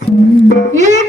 Thank you.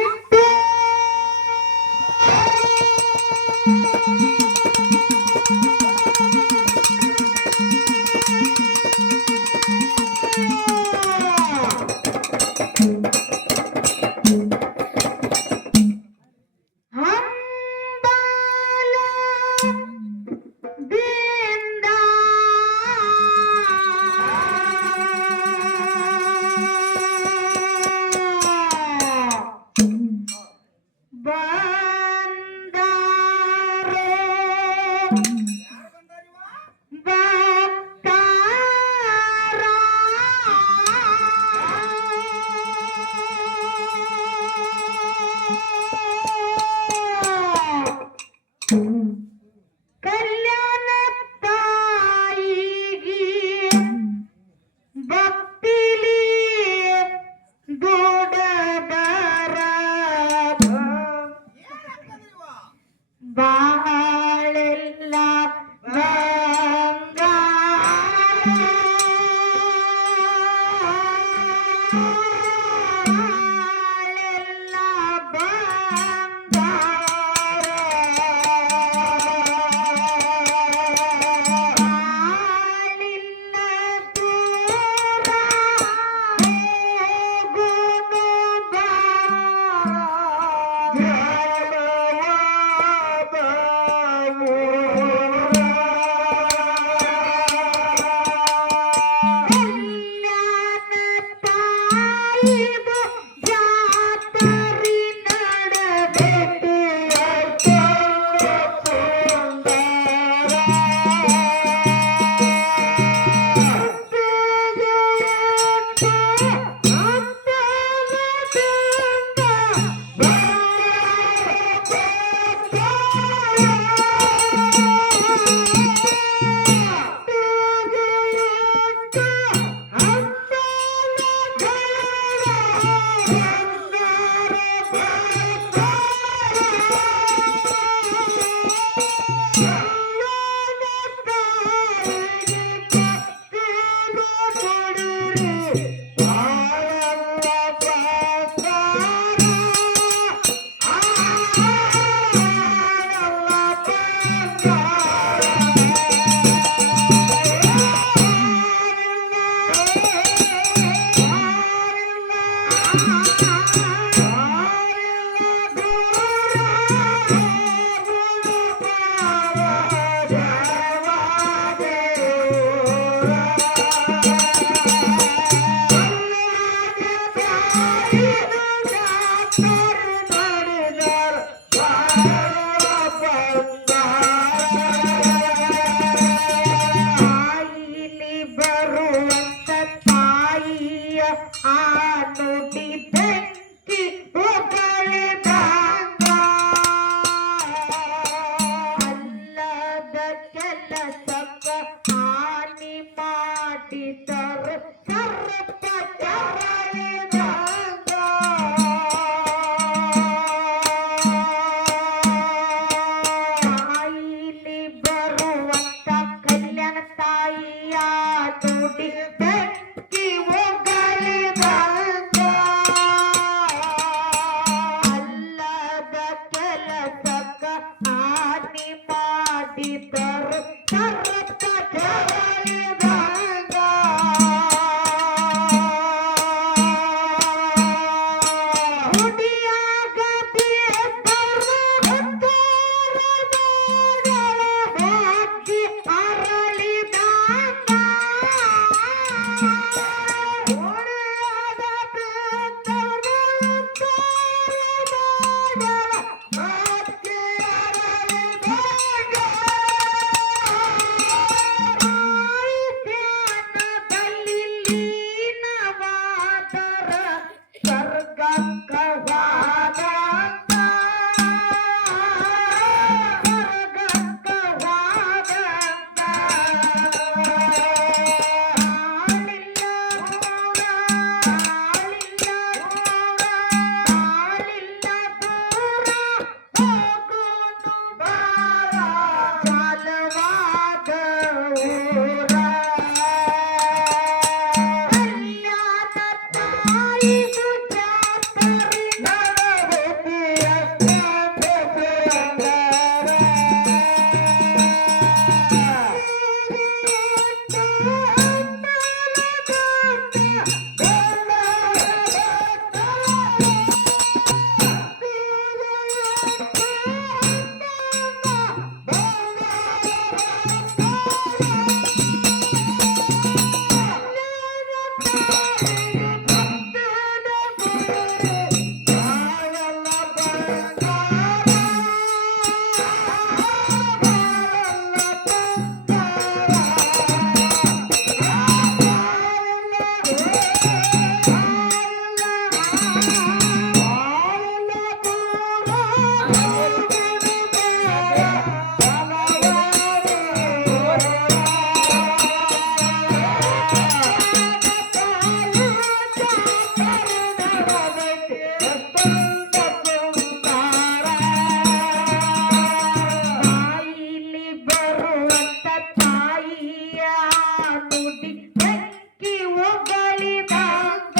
ನುಡಿ ಬೆಂಕಿ ಉಗಳಿ ಬಂದ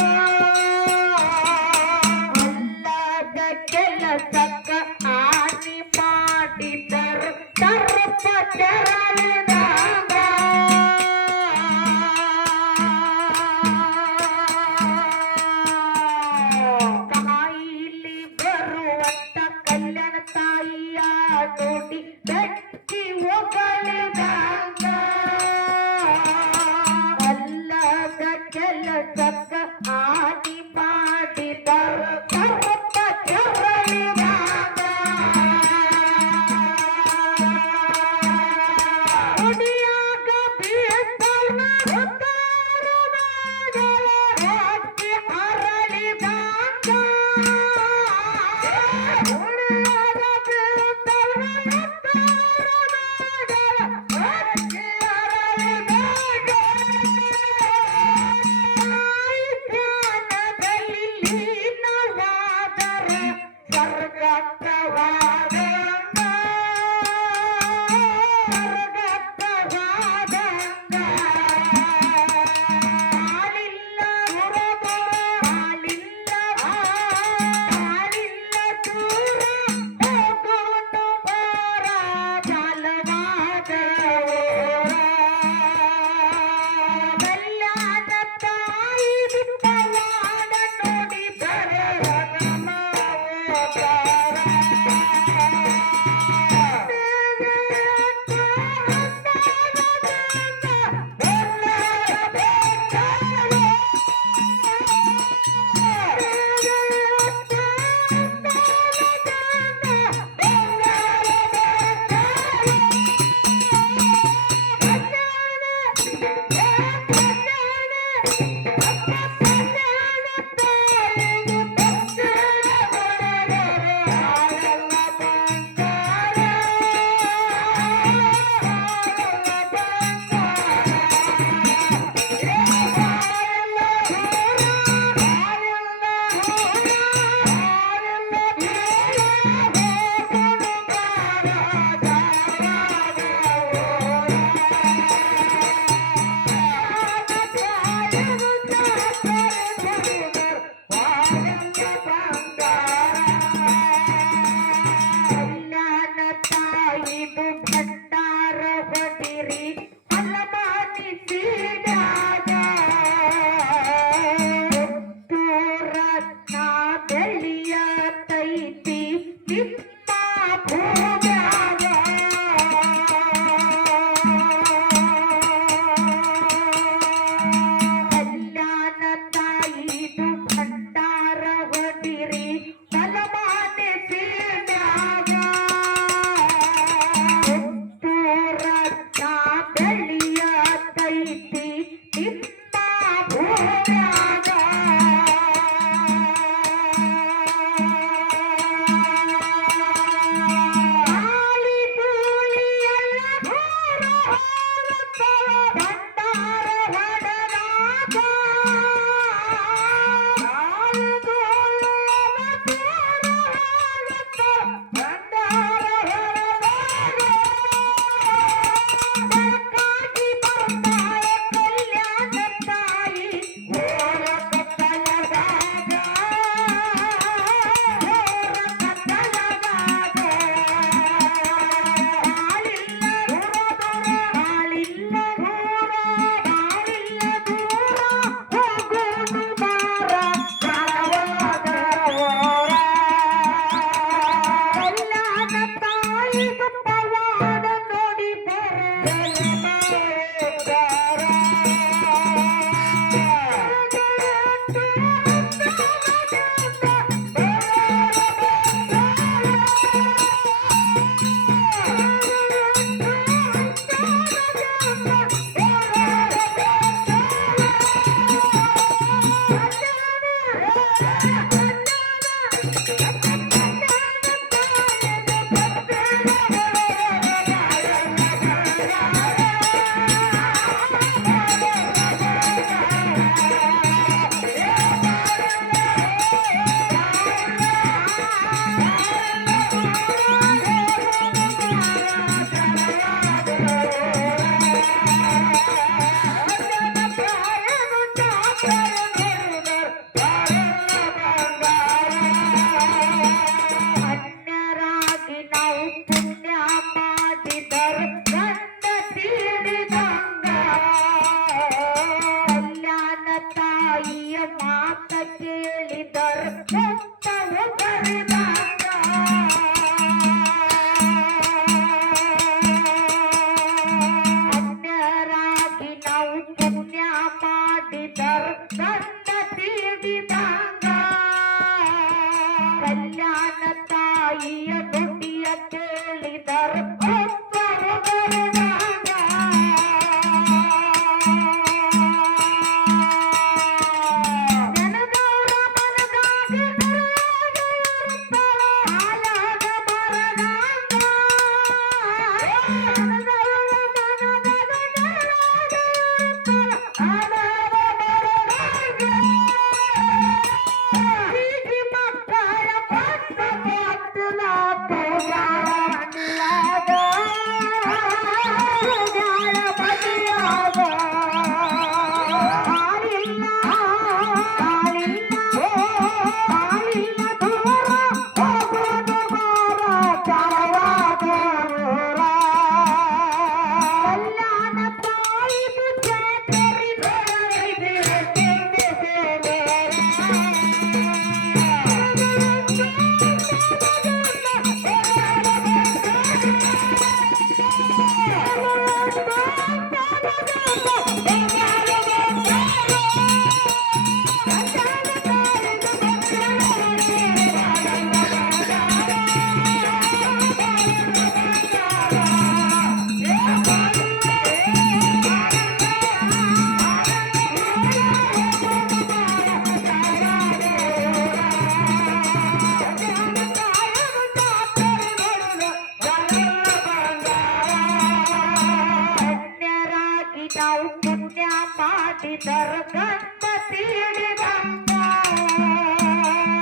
ತಾಯಿಯ ದುಡ್ಡಿಯ ಕೇಳಿದರ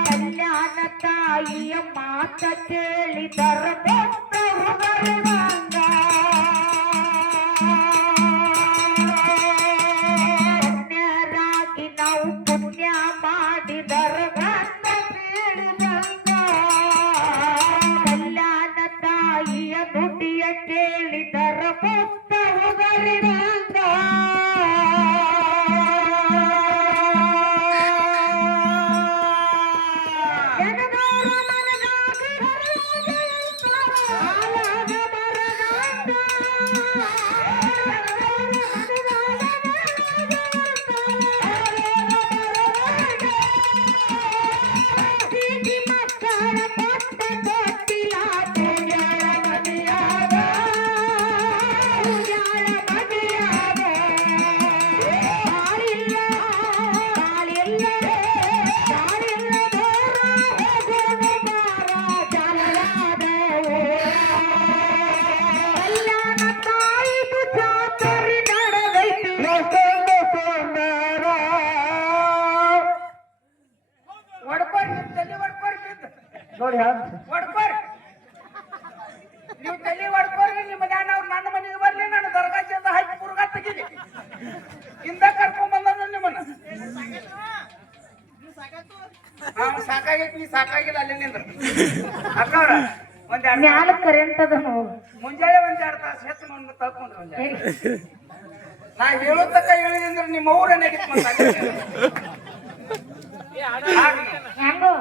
ಕಲ್ಯಾಣ ತಾಯಿಯ ಮಾತ ಕೇಳಿದರ ಧನ್ಯರಾಗಿ ನಾವು ಪುಣ್ಯ ಮಾಡಿದರ ಗಂಡ ಕೇಳಿದಂಗ ಕಲ್ಯಾಣ ತಾಯಿಯ ನುಡಿಯ ಕೇಳಿದರ ಮುತ್ತ ಉದರಿದಂಗ ನೋಡಿ ಹೊಡ್ಕೋರಿ ನೀವು ತಲೆ ಹೊಡ್ಕೋರಿ ನಿಮ್ಮ ಜ್ಞಾನ ಅವ್ರು ನನ್ನ ಮನೆಗೆ ಬರ್ಲಿ ನಾನು ದರ್ಗಾಚಿಂದ ಹಾಕಿ ಮುರುಗ ತೆಗಿಲಿ ಹಿಂದ ಕರ್ಕೊಂಡ್ ಬಂದ ನಿಮ್ಮನ್ನ ಸಾಕಾಗೈತಿ ನೀ ಸಾಕಾಗಿಲ್ಲ ಅಲ್ಲಿ ನಿಂದ್ರ ಅಕ್ಕವ್ರ ಒಂದೆರಡು ಮ್ಯಾಲ ಕರೆಂಟ್ ಅದ ನೋಡು ಮುಂಜಾನೆ ಒಂದೆರಡು ತಾಸು ಹೆಚ್ಚು ಮಣ್ಣು ತಳ್ಕೊಂಡ್ರೆ ನಾ ಹೇಳೋ ತಕ್ಕ ಹೇಳಿದ್ರೆ ನಿಮ್ಮ ಊರ ಹೆಂಗೋ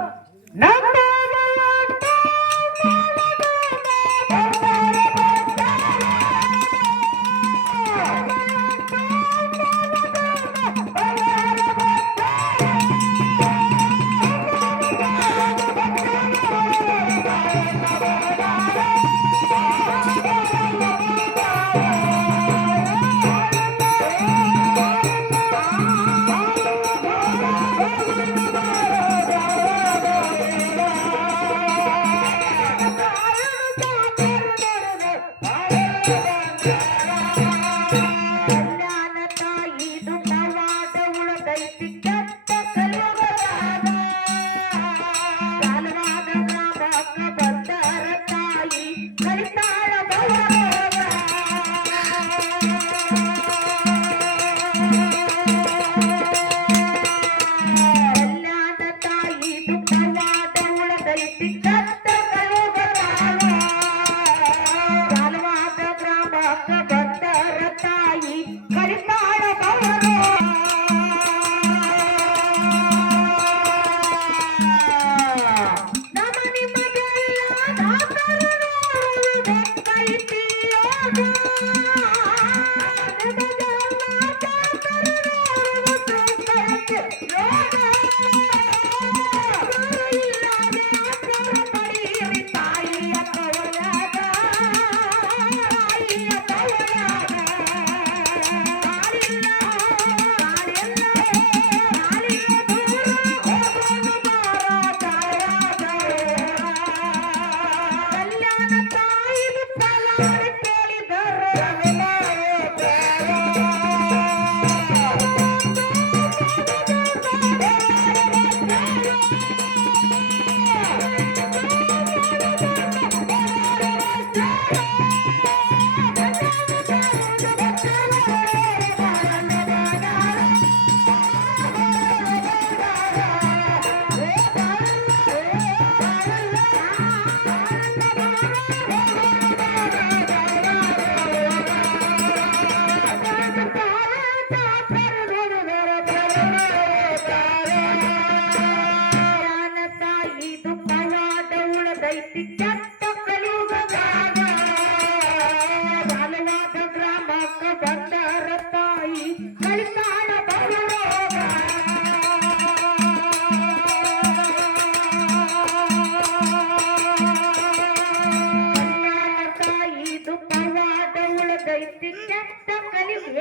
ಇದು ಪವಾಡ ಉಳದೈತಿ ಕೆಟ್ಟ ಕಲಿಯುಗದಾಗ ಹಲವಾದ ಗ್ರಾಮಕ್ಕ ಬಂದರ ತಾಯಿ ಕಳಿತಾಳ ಬರುವಾಗ ತಾಯಿ ಇದು ಪವಾಡ ಉಳದೈತಿ ಕೆಟ್ಟ ಕಲಿಯುಗ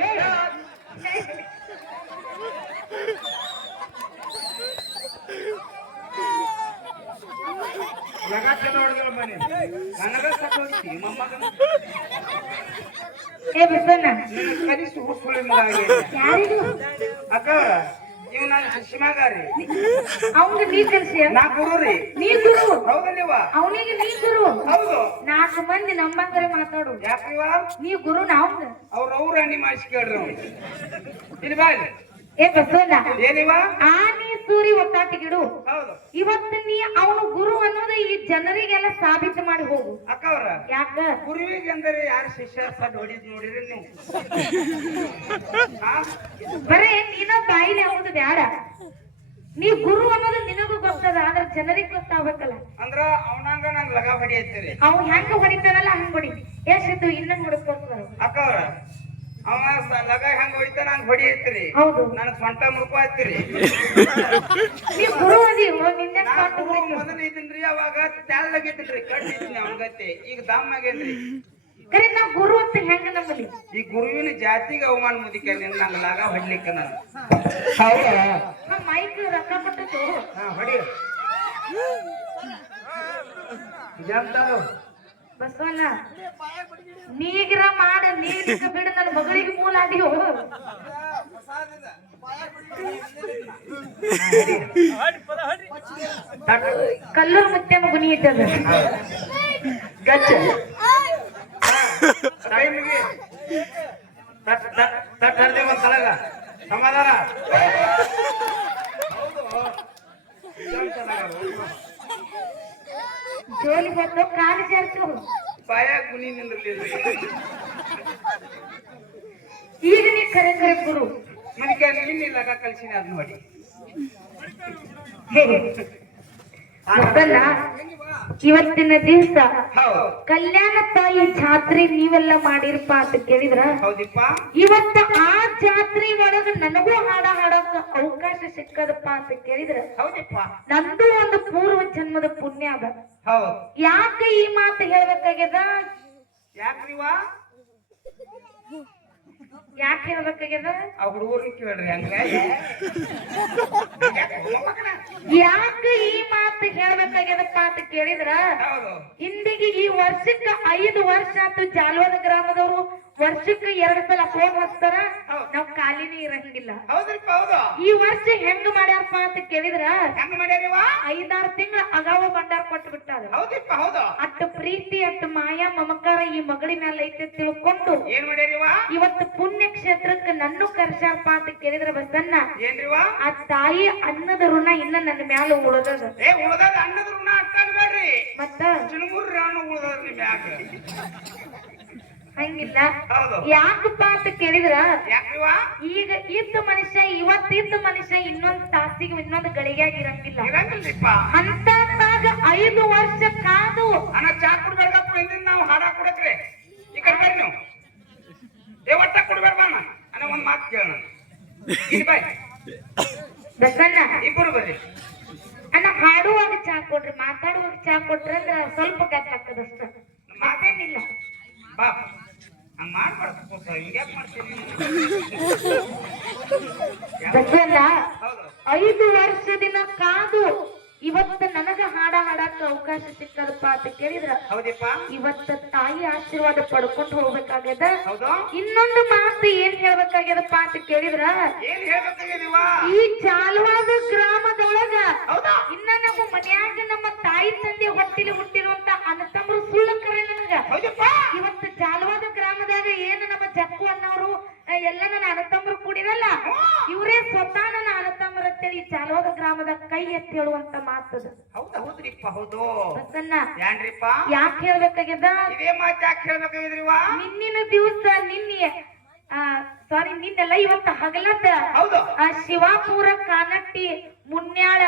ಏ ಬಸಣ್ಣ ಕಲಿಸಿ ಹುಸುಳಿ ಮಗ ಯಾರಿಗೂ ಅಕ್ಕ ಇವ್ ನನ್ನ ಶಿವಮೊಗ್ಗ ರೀ ಅವಂಗ ನೀ ಕಲ್ಸಿಯ ನಾ ಗುರು ರೀ ನೀ ಗುರು ಹೌದಲ್ಲಿವ ಅವನಿಗೆ ನೀ ಗುರು ಹೌದು 4 ಮಂದಿ ನಮ್ಮಂಗರೆ ಮಾತಾಡು ಯಾಕ್ರಿವ ನೀ ಗುರು ನಾವಂಗ ಅವ್ರ ಅಣ್ಣಿ ಮಾಡಿಸಿ ಕೇಳ್ರಿ ಅವ್ರು ಇಲ್ಲಿ ಬಾ ಇಲ್ಲಿ. ಏ ಬಸವಣ್ಣ ಏನಿವ ಆ ನೀ ಸೂರಿ ಒತ್ತಾಟಿಗಿಡು ಹೌದು ಇವತ್ತು ನೀ ಅವನು ಗುರು ಅನ್ನೋದು ಈ ಜನರಿಗೆಲ್ಲ ಸಾಬೀತು ಮಾಡಿ ಹೋಗು ಅಕ್ಕ ಅವ್ರ ಯಾಕ ಗುರುವಿಗೆ ಅಂದರೆ ಯಾರು ಶಿಷ್ಯ ಸಡ್ ಹೊಡಿದ್ ನೋಡಿರಿ ನೀವು ಹಾ? ಬರೇ ನೀನ ಬಾಯಿಲೆ ಅನ್ನೋದು ಬ್ಯಾಡ ನೀ ಗುರು ಅನ್ನೋದು ನಿನಗೂ ಗೊತ್ತದ ಆದ್ರೆ ಜನರಿಗೆ ಗೊತ್ತಾಗ್ಬೇಕಲ್ಲ ಅಂದ್ರ ಅವನಂಗ ನಂಗ್ ಲಗ ಹೊಡಿ ಐತಿರಿ ಅವ್ ಹೆಂಗ ಹೊಡಿತಾನಲ್ಲ ಹಂಗ ಹೊಡಿ ಎಷ್ಟಿತ್ತು ಇನ್ನೊಂದು ಹೊಡಿಸ್ಕೊಡ್ತಾರ ಅಕ್ಕ ಅವ್ರ ಅವ ಲಗ ಹೆಂಗ್ ಹೊಡಿತಾನ ಹಂಗ್ ಹೊಡಿ ಐತಿರಿ ಹೌದು ನನಗ್ ಸ್ವಂತ ಮುರುಕು ಐತಿರಿ ನೀ ಗುರು ಅದೀವೋ ನಿನ್ನೆ ನಾನು ಮೊದಲು ಇದ್ದೀನ್ರಿ ಅವಾಗ ತೆಳ್ಳಗಿದ್ರಿ ಕಣ್ಣು ಇದ್ದೀನಿ ಅವನಗತ್ತೆ ಈಗ ದಮ್ ಆಗೇನ್ರಿ ಕರೆ ನಾವ್ ಗುರು ಅಂತ ಹೆಂಗ ನಮ್ಮಲ್ಲಿ ಈ ಗುರುವಿನ ಜಾತಿಗೆ ಅವಮಾನ ಮುದಿಕ ನಂಗೆ ಲಗ ಹೊಡ್ಲಿಕ್ಕೆ ನಾನು ಹೌದಾ ಆ ಮೈಕ್ ರೊಕ್ಕ ಕೊಟ್ಟದ್ದು ಹಾ ಹೊಡಿ ಜಂತಾಳು ಬಸವಣ್ಣ ನೀಗಿರ ಮಾಡ ನೀರಿಗ ಬಿಡು ನನ್ನ ಮಗಳಿಗೆ ಮೂಲ ಅದಿಯೋ ಕಲ್ಲೂರು ಮುತ್ಯಮ್ಮ ಗುಣಿ ಇದ್ದದ ಗಚ್ಚ ಟೈಮಿಗೆ ತಟ್ ಹರ್ದೆ ಒಂದ್ ತಳಗ ಸಮಾಧಾನ ಜೋಲಿ ಬಂದು ಕಾಲು ಜಾರ್ತು ಪಾಯ ಗುಣಿ ನಿಂದಿರ್ಲಿಲ್ಲ ಈಗ ನೀ ಕರೆ ಕರೆ ಗುರು ಮನಿಕ ನಿನ್ನೆ ಲಗ ಕಲ್ಸಿನ ಅದ್ ನೋಡಿ ಹೇ ಮಕ್ಕಳ ಇವತ್ತಿನ ದಿವಸ ಹೌದು ಕಲ್ಯಾಣ ತಾಯಿ ಜಾತ್ರೆ ನೀವೆಲ್ಲ ಮಾಡಿರಪ್ಪ ಅಂತ ಕೇಳಿದ್ರ ಹೌದಿಪ್ಪ ಇವತ್ತ ಆ ಜಾತ್ರೆ ಒಳಗ ನನಗೂ ಹಾಡ ಹಾಡೋಕ ಅವಕಾಶ ಸಿಕ್ಕದಪ್ಪ ಅಂತ ಕೇಳಿದ್ರ ಹೌದಿಪ್ಪ ನಂದು ಒಂದು ಪೂರ್ವ ಜನ್ಮದ ಪುಣ್ಯ ಅದ ಹೌದು ಯಾಕೆ ಈ ಮಾತು ಹೇಳ್ಬೇಕಾಗ್ಯದ ಯಾಕ್ರಿವ ಯಾಕೆ ಹೇಳ್ಬೇಕಾಗ್ಯದ ಆ ಹುಡುಗರ್ಗೆ ಕೇಳ್ರಿ ಹಂಗ ಯಾಕೆ ಈ ಮಾತು ಹೇಳ್ಬೇಕಾಗ್ಯದಪ್ಪ ಅಂತ ಕೇಳಿದ್ರ ಹೌದು ಇಂದಿಗೆ ಈ ವರ್ಷಕ್ಕ 5 ವರ್ಷ ಆಯ್ತು ಜಾಲವಾದ ಗ್ರಾಮದವರು ವರ್ಷಕ್ಕೆ 2 ಸಲ ಫೋನ್ ಹಚ್ತಾರ ನಾವ್ ಖಾಲಿನೇ ಇರಂಗಿಲ್ಲ ಹೌದ್ರಿಪ್ಪ ಹೌದು ಈ ವರ್ಷ ಹೆಂಗ್ ಮಾಡ್ಯಾರಪ್ಪ ಅಂತ ಕೇಳಿದ್ರ ಹೆಂಗ ಮಾಡ್ಯಾರಿವ 5-6 ತಿಂಗಳ ಅಗಾವ ಬಂಡಾರ ಕೊಟ್ಟು ಬಿಟ್ಟಾರ ಹೌದಿಪ್ಪ ಹೌದು ಅಟ್ಟು ಪ್ರೀತಿ ಅಟ್ಟು ಮಾಯಾ ಮಮಕಾರ ಈ ಮಗಳಿ ಮೇಲೆ ಐತೆ ತಿಳ್ಕೊಂಡು ಏನ್ ಮಾಡ್ಯಾರಿವ ಇವತ್ತು ಪುಣ್ಯ ಕ್ಷೇತ್ರಕ್ಕೆ ನನ್ನೂ ಕರ್ಸ್ಯಾರಪ್ಪ ಅಂತ ಕೇಳಿದ್ರ ಬಸನ್ನ ಏನ್ರಿವ ಆ ತಾಯಿ ಅನ್ನದ ಋಣ ಇನ್ನ ನನ್ನ ಮ್ಯಾಲ ಉಳದದ ಏ ಉಳ್ದದ ಅನ್ನದ ಋಣ ಅಟ್ಟಾಡ್ಬೇಡ್ರಿ ಮತ್ತ ಚಿಣಮೂರ್ ರಾಣ ಉಳ್ದದ್ರಿ ಮ್ಯಾಗ ಹಂಗಿಲ್ಲ ಹೌದು ಯಾಕಪ್ಪ ಅಂತ ಕೇಳಿದ್ರ ಯಾಕ್ರಿವ ಈಗ ಇದ್ದ ಮನುಷ್ಯ ಇವತ್ತಿದ್ದ ಮನುಷ್ಯ ಇನ್ನೊಂದ್ ತಾಸಿಗೆ ಇನ್ನೊಂದು ಗಳಿಗಾಗಿ ಇರಂಗಿಲ್ಲ ಇರಂಗಿಲ್ರಿಪ್ಪ ಅಂತದಾಗ 5 ವರ್ಷ ಕಾದು ಅಣ್ಣ ಚಾ ಕುಡ್ಬೇಡ್ಗಪ್ಪ ಹಿಂದಿನ ನಾವು ಹಾಡ ಕುಡಕ್ರಿ ಈ ಕಡೆ ಬರ್ರಿ ನೀವು ಏ ಒಟ್ಟ ಕುಡ್ಬೇಡ ಅಣ್ಣ ಒಂದ್ ಮಾತು ಕೇಳೋಣ ಇಲ್ಲಿ ಬಾಯ್ ಬಸನ್ನ ಇಬ್ಬರು ಬರ್ರಿ ಅಣ್ಣ ಹಾಡುವಾಗ ಚಾ ಕೊಡ್ರಿ ಮಾತಾಡುವಾಗ ಚಾ ಕೊಟ್ರಿ ಅಂದ್ರ ಸ್ವಲ್ಪ ಗದ್ದಾಕದಷ್ಟ ಮತ್ತೇನಿಲ್ಲ ಬಾ ಹಂಗ ಮಾಡ್ಬಾರ್ದು ಹಿಂಗ್ಯಾಕ್ ಮಾಡ್ತೀನಿ ಬಸನ್ನ ಹೌದು 5 ವರ್ಷದಿನ ಕಾದು ಇವತ್ತ ನನಗ ಹಾಡ ಹಾಡಾಕ ಅವಕಾಶ ಸಿಕ್ಕದಪ್ಪ ಅಂತ ಕೇಳಿದ್ರ ಹೌದಿಪ್ಪ ಇವತ್ತ ತಾಯಿ ಆಶೀರ್ವಾದ ಪಡ್ಕೊಂಡು ಹೋಗ್ಬೇಕಾಗ್ಯದ ಹೌದು ಇನ್ನೊಂದು ಮಾತು ಏನ್ ಹೇಳ್ಬೇಕಾಗ್ಯದಪ್ಪ ಅಂತ ಕೇಳಿದ್ರ ಏನ್ ಹೇಳ್ಬೇಕಾಗಿದೀವ ಈ ಜಾಲವಾದ ಗ್ರಾಮದೊಳಗ ಹೌದಾ ಇನ್ನ ನಮ್ಮ ಮನ್ಯಾಗ ನಮ್ಮ ತಾಯಿ ತಂದೆ ಹೊಟ್ಟಿಲಿ ಹುಟ್ಟಿರುವಂತ ಅಣ್ಣತಮ್ಮರು ಸುಳ್ಳು ಕರೆ ನನಗ ಹೌದಪ್ಪ ಇವತ್ತು ಜಾಲವಾದ ಗ್ರಾಮದಾಗ ಏನು ನಮ್ಮ ಜಕ್ಕು ಅನ್ನೋರು ಎಲ್ಲ ನನ್ನ ಅಣ್ಣತಮ್ಮರು ಕೂಡಿರಲ್ಲ ಇವರೇ ಸ್ವತಃ ನನ್ನ ಅಣ್ಣತಮ್ಮರ ಅಂತೇಳಿ ಈ ಜಾಲವಾದ ಗ್ರಾಮದ ಕೈ ಎತ್ತಿ ಹೇಳುವಂತ ಮಾತದ ಹೌದಾ ಹೌದ್ರಿಪ್ಪ ಹೌದು ಬಸನ್ನ ಏನ್ರಿಪ್ಪ ಯಾಕೆ ಹೇಳ್ಬೇಕಾಗ್ಯದ ಇದೇ ಮಾತು ಯಾಕೆ ಹೇಳ್ಬೇಕಾಗಿದ್ರಿವ ನಿನ್ನಿನ ದಿವಸ ನಿನ್ನೆ ಸಾರಿ ನಿನ್ನೆಲ್ಲ ಇವತ್ತ ಹಗಲದ ಹೌದು ಶಿವಾಪುರ ಕಾನಟ್ಟಿ ಮುನ್ಯಾಳ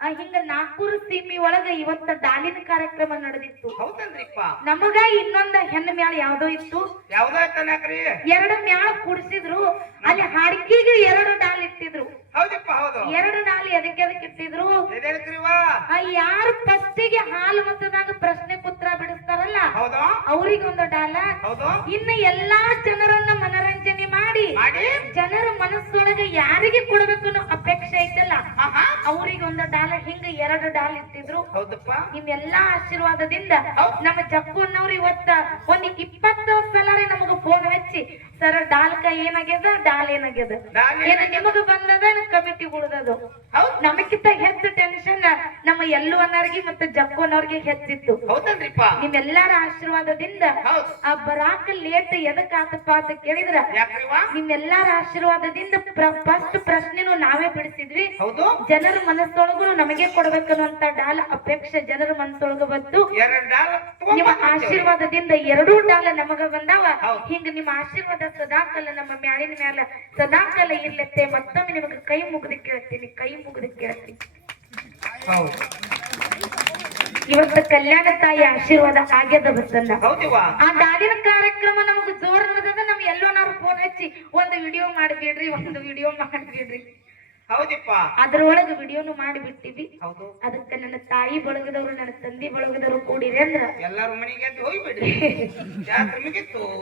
ಹಿಂಗ ನಾಲ್ಕೂರು ಸೀಮಿ ಒಳಗ ಇವತ್ತ ಡಾಲಿನ ಕಾರ್ಯಕ್ರಮ ನಡೆದಿತ್ತು. ಹೌದಲ್ರಿಪ್ಪ. ನಮಗ ಇನ್ನೊಂದ ಹೆಣ್ಣು ಮ್ಯಾಳ ಯಾವ್ದೋ ಇತ್ತು. ಯಾವ್ದೋ ಐತನಾಕ್ರಿ? 2 ಮ್ಯಾಳ ಕೂಡಿಸಿದ್ರು. ಅಲ್ಲಿ ಹಾಡ್ಕಿಗೆ 2 ಡಾಲ್ ಇಟ್ಟಿದ್ರು. ಹೌದಪ್ಪ ಹೌದು. 2 ಡಾಲ್ ಎದಕ್ಕೆ ಇಟ್ಟಿದ್ರು? ಯಾರು ಫಸ್ಟಿಗೆ ಹಾಲು ಮತದಾಗ ಪ್ರಶ್ನೆ ಉತ್ತರ ಬಿಡಿಸ್ತಾರಲ್ಲ ಅವ್ರಿಗೆ ಒಂದು ಡಾಲ. ಇನ್ನು ಎಲ್ಲಾ ಜನರನ್ನ ಮನರಂಜನೆ ಮಾಡಿ ಜನರ ಮನಸ್ಸೊಳಗೆ ಯಾರಿಗೆ ಕೊಡಬೇಕು ಅನ್ನೋ ಅಪೇಕ್ಷೆ ಐತಲ್ಲ ಅವ್ರಿಗೆ ಒಂದು ಡಾಲ. ಹಿಂಗ 2 ಡಾಲ್ ಇಟ್ಟಿದ್ರು. ನಿಮ್ಮೆಲ್ಲಾ ಆಶೀರ್ವಾದದಿಂದ ನಮ್ಮ ಜಗ್ಗು ಅನ್ನವ್ರು ಇವತ್ತ ಒಂದ್ 20 ಸಲ ನಮಗ ಫೋನ್ ಹಚ್ಚಿ ಸರ್ ಡಾಲ್ಕ ಏನಾಗ್ಯದ, ಡಾಲ್ ಏನಾಗ್ಯದ, ಏನ ನಿಮಗ ಬಂದದ ಕಮಿಟಿ ಉಳ್ದದು. ನಮಗಿಂತ ಹೆಚ್ಚು ಟೆನ್ಷನ್ ನಮ್ಮ ಎಲ್ಲೂ ಅನ್ನೋರ್ಗಿ ಮತ್ತೆ ಜಗ್ಗು ಅನ್ನೋರ್ಗೆ ಹೆಚ್ಚಿತ್ತು. ನಿಮ್ಮೆಲ್ಲರ ಆಶೀರ್ವಾದದಿಂದ ಆ ಬರಾಕ ಲೇಟ್ ಎದಕ್ ಆತಪ್ಪ ಅಂತ ಕೇಳಿದ್ರ ನಿಮ್ಮೆಲ್ಲರ ಆಶೀರ್ವಾದದಿಂದ ಫಸ್ಟ್ ಪ್ರಶ್ನೆನು ನಾವೇ ಬಿಡಿಸಿದ್ವಿ. ಜನರ ಮನಸ್ಸೊಳಗು ನಮಗೆ ಕೊಡ್ಬೇಕನ್ನುವಂತ ಡಾಲ್ ಅಪೇಕ್ಷೆ ಜನರ ಮನಸ್ಸೊಳಗ ಬಂತು. ನಿಮ್ಮ ಆಶೀರ್ವಾದದಿಂದ 2 ಡಾಲ್ ನಮಗ ಬಂದಾವ. ಹಿಂಗ ನಿಮ್ಮ ಆಶೀರ್ವಾದ ಸದಾಕಾಲ ನಮ್ಮ ಮ್ಯಾಲಿನ ಮ್ಯಾಲ ಸದಾಕಾಲ ಇರ್ಲತ್ತೆ. ಮತ್ತೊಮ್ಮೆ ನಿಮಗೆ ಕೈ ಮುಗಿದು ಕೇಳ್ತೀನಿ, ಕೈ ಮುಗಿದು ಕೇಳ್ತೀನಿ. ಇವತ್ತು ಕಲ್ಯಾಣ ತಾಯಿ ಆಶೀರ್ವಾದ ಆಗ್ಯದ ಬಸನ್ನ. ಆ ಡಾಲಿನ ಕಾರ್ಯಕ್ರಮ ನಮಗ್ ಜೋರ್ ನಡೆದ. ನಮ್ ಎಲ್ಲೋ ನಾವು ಫೋನ್ ಹಚ್ಚಿ ಒಂದು ವಿಡಿಯೋ ಮಾಡಿಬಿಡ್ರಿ, ಒಂದು ವಿಡಿಯೋ ಮಾಡಿಬಿಡ್ರಿ. ಹೌದಪ್ಪ. ಅದ್ರೊಳಗ ವಿಡಿಯೋನು ಮಾಡಿಬಿಟ್ಟಿವಿ. ಅದಕ್ಕ ನನ್ನ ತಾಯಿ ಬಳಗದವ್ರು ನನ್ನ ತಂದಿ ಬಳಗದವ್ರು ಕೂಡಿರಿ ಅಂದ್ರ ಎಲ್ಲಾರು ಮನೆಗೆ ಹೋಗ್ಬಿಡ್ರಿ.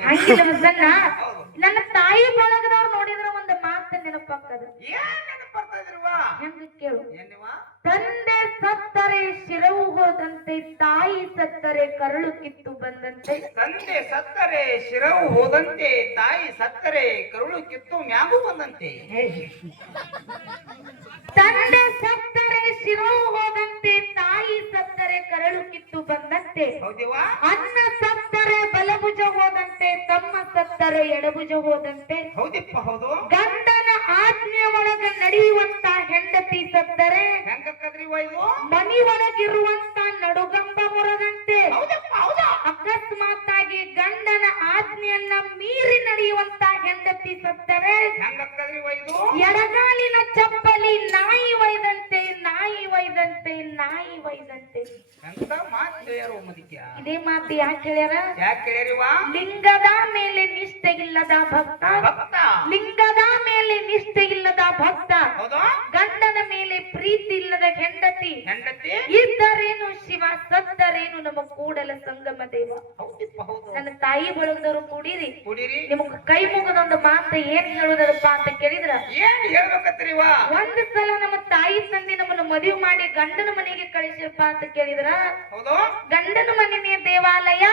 ಹಂಗಿಲ್ಲ ಬಸನ್ನ. ನನ್ನ ತಾಯಿ ಬಳಗದವ್ರು ನೋಡಿದ್ರ ಒಂದು ಮಾತು ನೆನಪಾಗ್ತದ. ಹೆಂಗ ಕೇಳು. ತಂದೆ ಸತ್ತರೆ ಶಿರವು ಹೋದಂತೆ, ತಾಯಿ ಸತ್ತರೆ ಕರುಳು ಕಿತ್ತು ಬಂದಂತೆ. ತಂದೆ ಸತ್ತರೆ ಶಿರವು ಹೋದಂತೆ, ತಾಯಿ ಸತ್ತರೆ ಕರುಳು ಕಿತ್ತು ಮ್ಯಾಗು ಬಂದಂತೆ. ತಂದೆ ಸತ್ತರೆ ಶಿರವು ಹೋದಂತೆ, ತಾಯಿ ಸತ್ತರೆ ಕರಳು ಕಿತ್ತು ಬಂದಂತೆ. ಅನ್ನ ಸತ್ತರೆ ಬಲಭುಜ ಹೋದಂತೆ, ತಮ್ಮ ಸತ್ತರೆ ಎಡಭುಜ ಹೋದಂತೆ. ಗಂಡನ ಆಜ್ಞೆ ಒಳಗ ನಡೆಯುವಂತ ಹೆಂಡತಿ ಸತ್ತರೆ ಮನಿ ಒಳಗಿರುವಂತ ನಡುಗಂಬ ಮುರದಂತೆ. ಅಕಸ್ಮಾತ್ ಆಗಿ ಗಂಡನ ಆಜ್ಞೆಯನ್ನ ಮೀರಿ ನಡೆಯುವಂತ ಹೆಂಡತಿ ಸತ್ತರೆ ಎಡಗಾಲಿನ ಚಪ್ಪಲಿ ನಾಯಿ ಒಯ್ದಂತೆ, ನಾಯಿ ಒಯ್ದಂತೆ, ನಾಯಿ ಒಯ್ದಂತೆ. ಇದೇ ಮಾತು ಯಾಕೆ ಹೇಳ್ಯಾರ? ಲಿಂಗದ ಮೇಲೆ ನಿಷ್ಠೆ ಇಲ್ಲದ ಭಕ್ತ, ಲಿಂಗದ ಮೇಲೆ ನಿಷ್ಠೆ ಇಲ್ಲದ ಭಕ್ತ, ಗಂಡನ ಮೇಲೆ ಪ್ರೀತಿ ಇಲ್ಲದ ಹೆಂಡತಿ, ಇದ್ದರೇನು ಶಿವ, ಸತ್ತರೇನು ನಮ್ಮ ಕೂಡಲ ಸಂಗಮ ದೇವ. ನನ್ನ ತಾಯಿ ಬಳಗದವರು ಕೂಡಿರಿ. ನಿಮಗ್ ಕೈ ಮುಗದೊಂದು ಮಾತು ಏನ್ ಹೇಳುದಪ್ಪ ಅಂತ ಕೇಳಿದ್ರ ಒಂದ್ ಸಲ ನಮ್ಮ ತಾಯಿ ತಂದೆ ನಮ್ಮನ್ನ ಮದುವೆ ಮಾಡಿ ಗಂಡನ ಮನೆಗೆ ಕಳಿಸಿರಪ್ಪ ಅಂತ ಕೇಳಿದ್ರ ಗಂಡನ ಮನೆನೇ ದೇವಾಲಯ,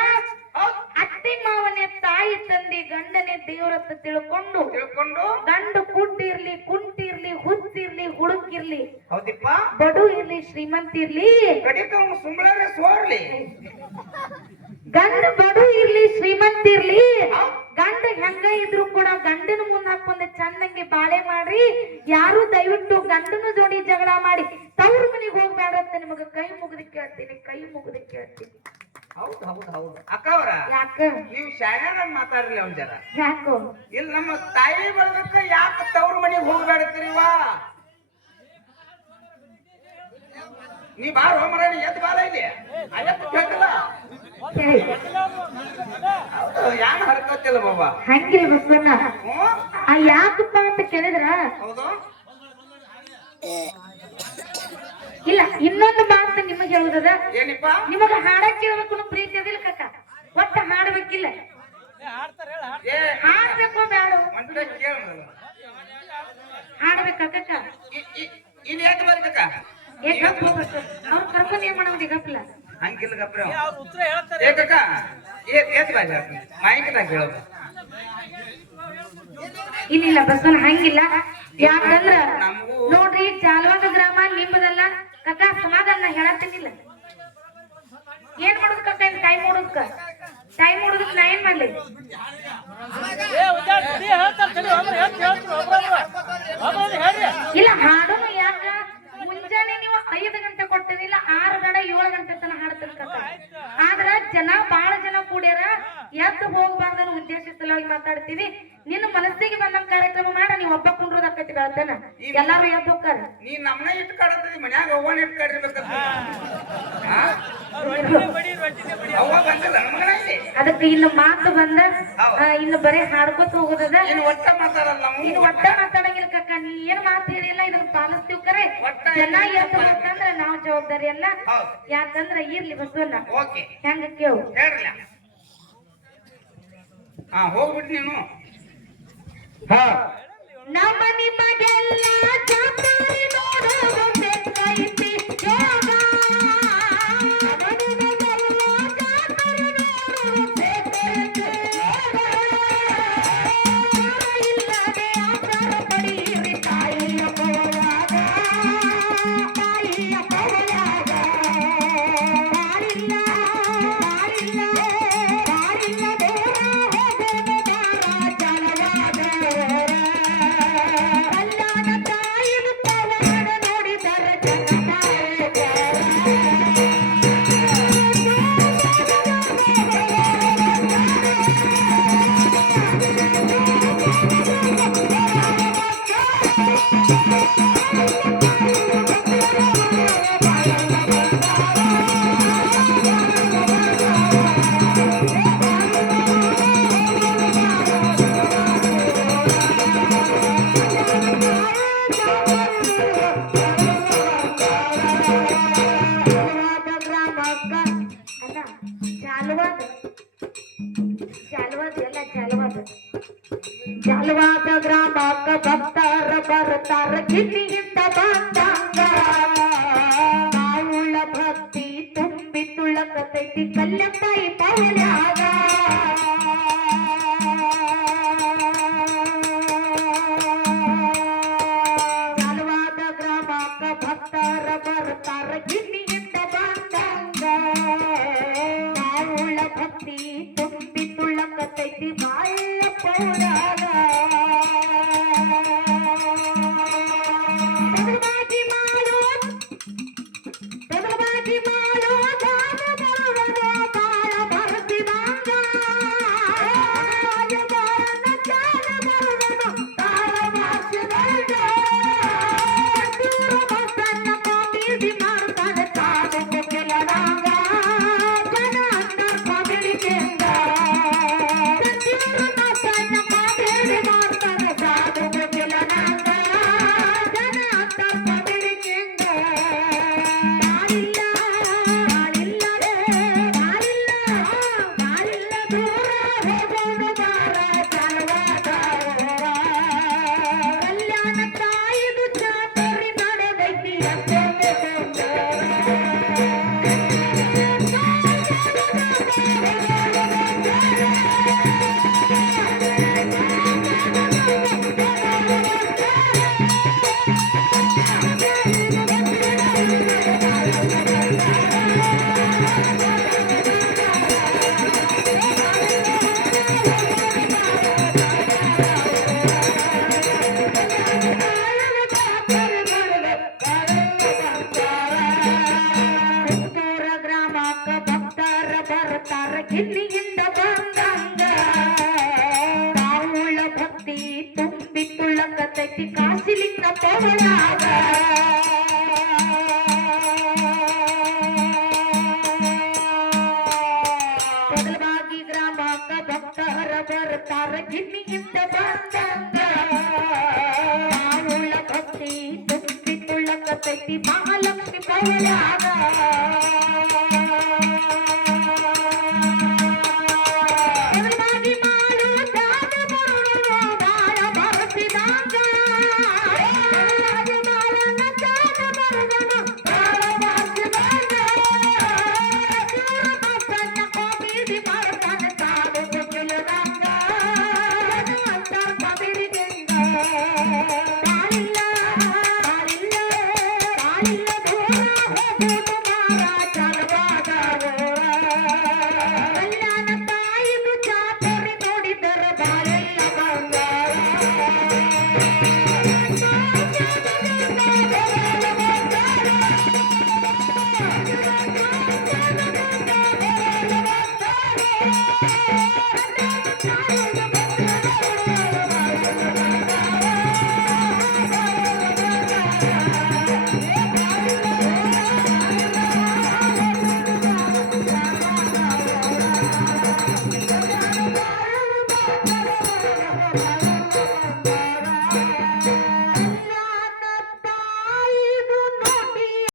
ಅತ್ತೆ ಮಾವನೇ ತಾಯಿ ತಂದೆ, ಗಂಡನೇ ದೇವರತ್ತ ತಿಳ್ಕೊಂಡು ಗಂಡು ಕುಟ್ಟಿರ್ಲಿ, ಕುಂಟಿರ್ಲಿ, ಹುಚ್ಚಿರ್ಲಿ, ಹುಡುಕಿರ್ಲಿ, ಬಡು ಇರ್ಲಿ, ಶ್ರೀಮಂತ ಇರ್ಲಿ, ಗಂಡ ಬಡು ಇರ್ಲಿ, ಶ್ರೀಮಂತ ಇರ್ಲಿ, ಗಂಡ ಹೆಂಗ ಇದ್ರು ಕೂಡ ಗಂಡನ ಮುಂದ್ ಹಾಕೊಂಡ್ ಚಂದಂಗೆ ಬಾಳೆ ಮಾಡ್ರಿ. ಯಾರು ದಯವಿಟ್ಟು ಗಂಡನ ಜೋಡಿ ಜಗಳ ಮಾಡಿ ತವ್ರ ಮನೆಗೆ ಹೋಗ್ಬೇಡಂತ ನಿಮಗ ಕೈ ಮುಗಿದು ಕೇಳ್ತೀನಿ, ಕೈ ಮುಗಿದು ಕೇಳ್ತೀನಿ. ಅಕ್ಕವ್ರ ಯಾಕ ನೀವು ಶಾಣ್ಯಾನ ಮಾತಾಡ್ರಿ ಒಂದ್ ಜರ. ಯಾಕೋ ಇಲ್ಲಿ ನಮ್ಮ ತಾಯಿ ಬಳಗಕ್ಕ ಯಾಕೆ ತವ್ರ ಮನೆಗೆ ಹೋಗ್ಬೇಡತ್ತೀರಿವಾ? ನೀ ಬಾರ ಹೋಮರ ಎದ್ದು ಬಾರ ಇಲ್ಲಿ ಕೇಳ್ತಿಲ್ಲ ಯಾನ ಹರ್ಕೋತಿಲ್ಲ ಬಾಬಾ. ಹಂಗಿಲ್ಲ ಬಸವಣ್ಣ. ಯಾಕಪ್ಪ ಅಂತ ಕೇಳಿದ್ರ ಇಲ್ಲ ಇನ್ನೊಂದು ಮಾತು ನಿಮಗೆ ಹೇಳುದದ. ನಿಮಗ ಹಾಡಕ್ ಕೇಳಬೇಕು ಪ್ರೀತಿ ಅದಿಲ್ಲ ಕಕ್ಕ, ಒಟ್ಟ ಹಾಡ್ಬೇಕಿಲ್ಲ. ಹಾಡ್ಬೇಕು ಬೇಡ ಹಾಡ್ಬೇಕ ಕಕ್ಕ. ಅವ್ರು ಕರ್ಕೊಂಡು ಏನ್ ಮಾಡೋದು ಗಪ್ಲ ಹಂಗಿಲ್ಲ ಗಪ್ರ ಇಲ್ಲ ಬಸವಣ್ಣ ಹಂಗಿಲ್ಲ. ಯಾಕಂದ್ರ ನೋಡ್ರಿ ಜಾಲವಾದ ಗ್ರಾಮ ನಿಮ್ಮದಲ್ಲ ಕಕ್ಕ, ಸಮಾಧಾನ ಹೇಳತ್ತೀನಿಲ್ಲ. ಏನ್ ಮಾಡುದು ಕಕ್ಕ? ಟೈಮ್ ನೋಡುದಕ್ಕ, ಟೈಮ್ ನೋಡುದಕ್ ನಾ ಏನ್ ಮಾಡ್ಲಿ? ಇಲ್ಲ ಹಾಡೋನು ಯಾಕ ಮುಂಜಾನೆ ನೀವು 5 ಗಂಟೆ ಕೊಟ್ಟಿದಿಲ್ಲ, 6 ಗಂಟೆ 7 ಗಂಟೆ ತನ ಹಾಡ್ತಿರ್ ಕಕ್ಕ. ಆದ್ರ ಜನ ಬಾಳ ಜನ ಕೂಡ್ಯಾರ, ಎದ್ದು ಹೋಗ್ಬಾರ್ದನ್ನ ಉದ್ದೇಶ ಸಲುವಾಗಿ ಮಾತಾಡ್ತೀವಿ. ನಿನ್ನ ಮನಸ್ಸಿಗೆ ಬಂದಂಗ ಕಾರ್ಯಕ್ರಮ ಮಾಡ, ನೀವು ಒಬ್ಬ ಕುಂಡ್ರೋದಾಕೈತಿ ಮಾತಾಡ್ತಾನ ಎಲ್ಲಾರು ಎದ್ದು ಹೋಗ್ತಾರ. ನೀ ನಮ್ಮನ್ನ ಇಟ್ಟು ಕಾಡತ್ತಿ ಮನ್ಯಾಗ ಅವ್ವನ ಇಟ್ಟು ಕಾಡಿರ್ಬೇಕಂತ ಅವ್ವ ಬಂದಿಲ್ಲ ನಮಗನ ಇಲ್ಲಿ ಅದಕ್ಕೆ ಇನ್ನು ಮಾತು ಬಂದ ಇನ್ನು ಬರೀ ಹಾಡ್ಕೊತ ಹೋಗೋದದ. ಇನ್ನು ಒಟ್ಟ ಮಾತಾಡಲ್ಲ ನಾವು ಇನ್ನು ಒಟ್ಟ ಮಾತಾಡಂಗಿಲ್ಲ ಕಕ್ಕ. ನೀ ಏನ್ ಮಾತು ಹೇಳಿಲ್ಲ ಇದನ್ನ ಪಾಲಿಸ್ತೀವಿ ಕರೆ. ಚೆನ್ನಾಗಿ ಅಂತಂದ್ರ ನಾವ್ ಜವಾಬ್ದಾರಿ ಅಲ್ಲ. ಯಾಕಂದ್ರ ಇರ್ಲಿ ಬಸವಣ್ಣ ಹೆಂಗ ಕೇಳು ಹೇಳ್ರಲ್ಲ. ಹೋಗ್ಬಿಟ್ಟು ನೀನು ನಮ್ಮ ನಿಮಗೆಲ್ಲ ಜಾತ್ರೆ ನೋಡುವ ಬೆಕ್ಕೈತಿ ಯೋಗ. ಇಲ್ಲದೆ ಆಚಾರ ಪಡೆಯಿರಿ ತಾಯಿಯ ಪವಯಾಗ, ತಾಯಿಯ ಪವಯಾಗ. ಬಾರಿಲ್ಲ ಬಾರಿಲ್ಲ ಬಾರಿಲ್ಲ ದೂರ ಹೋಗೋದು ಬಾರ ಜಲವಾದ ಕಲ್ಯಾಣ ತಾಯಿನ ಪವಾಡ ನೋಡಿದರ ಜಾಲವಾದ ಗ್ರಾಮಕ್ಕ ಭಕ್ತರ ಬರ್ತಾರ ಕಿನ್ನಿಯಿಂದ ಬಂದಂಗ. ತಾವುಳ್ಳ ಭಕ್ತಿ ತುಂಬಿ ತುಳಕತೈತಿ ಕಲ್ಯಾಣತಾಯಿ ಪವನ್ಯಾಗ. ಜಾಲವಾದ ಗ್ರಾಮಕ್ಕ ಭಕ್ತರ ಬರ್ತಾರ ಕಿನ್ನಿಯಿಂದ ಬಂದಂಗ. ತಾವುಳ್ಳ ಭಕ್ತಿ ತುಂಬಿ ತುಳಕತೈತಿ ಬಾಳ ಪೌರಾಗ. ಕಿನ್ನಿಯಿಂದ ಬಂದಂಗ. ತಾವುಳ್ಳ ಭಕ್ತಿ ತುಂಬಿ ತುಳಕತೈತಿ ಕಾಸಿಲಿಂಗ ಪವಳ